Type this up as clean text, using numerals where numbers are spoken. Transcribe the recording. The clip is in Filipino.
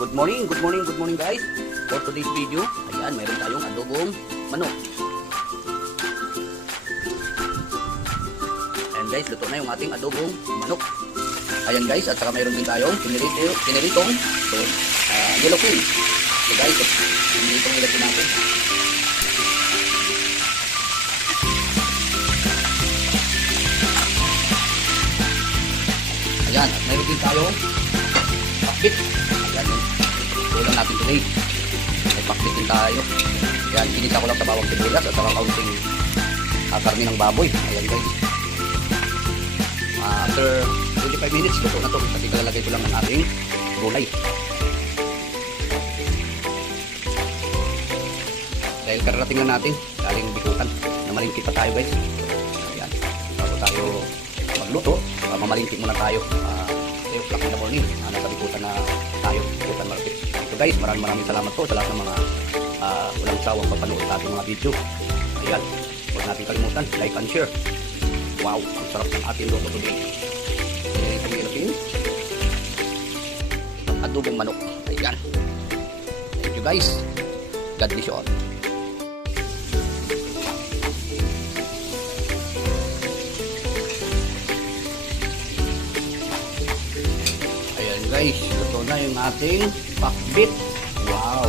Good morning guys. For today's video, ayan, meron tayong adobong manok. Ayan guys, luto na yung ating adobong manok. Ayan guys, at saka meron din tayong piniritong yellowfin. So guys, piniritong yellowfin natin. Ayan, at meron din tayong pakbit. Ayan yung ulam natin today. May pakbit din tayo. Ayan, pinita ko lang sa bawang sibuyas at saka kaunting karne ng baboy. Ayan guys. After 25 minutes, luto na to. Kasi kalalagay ko lang ng ating gulay. Dahil kararating na natin, galing bikutan. Namalingkit pa tayo guys. Ayan, bago tayo magluto, mamalingkit muna tayo. 3 o'clock in the morning, nasa bikutan na tayo, bikutan market. So guys, maraming salamat po sa lahat ng mga walang sawang papanood sa ating mga video. Ayan, huwag natin kalimutan, like and share. Wow, ang sarap ng ating luto today. Itong ilapin, adobong manok. Ayan. Thank you guys. God bless you all. Ayan guys, luto na yung ating pakbit. Wow.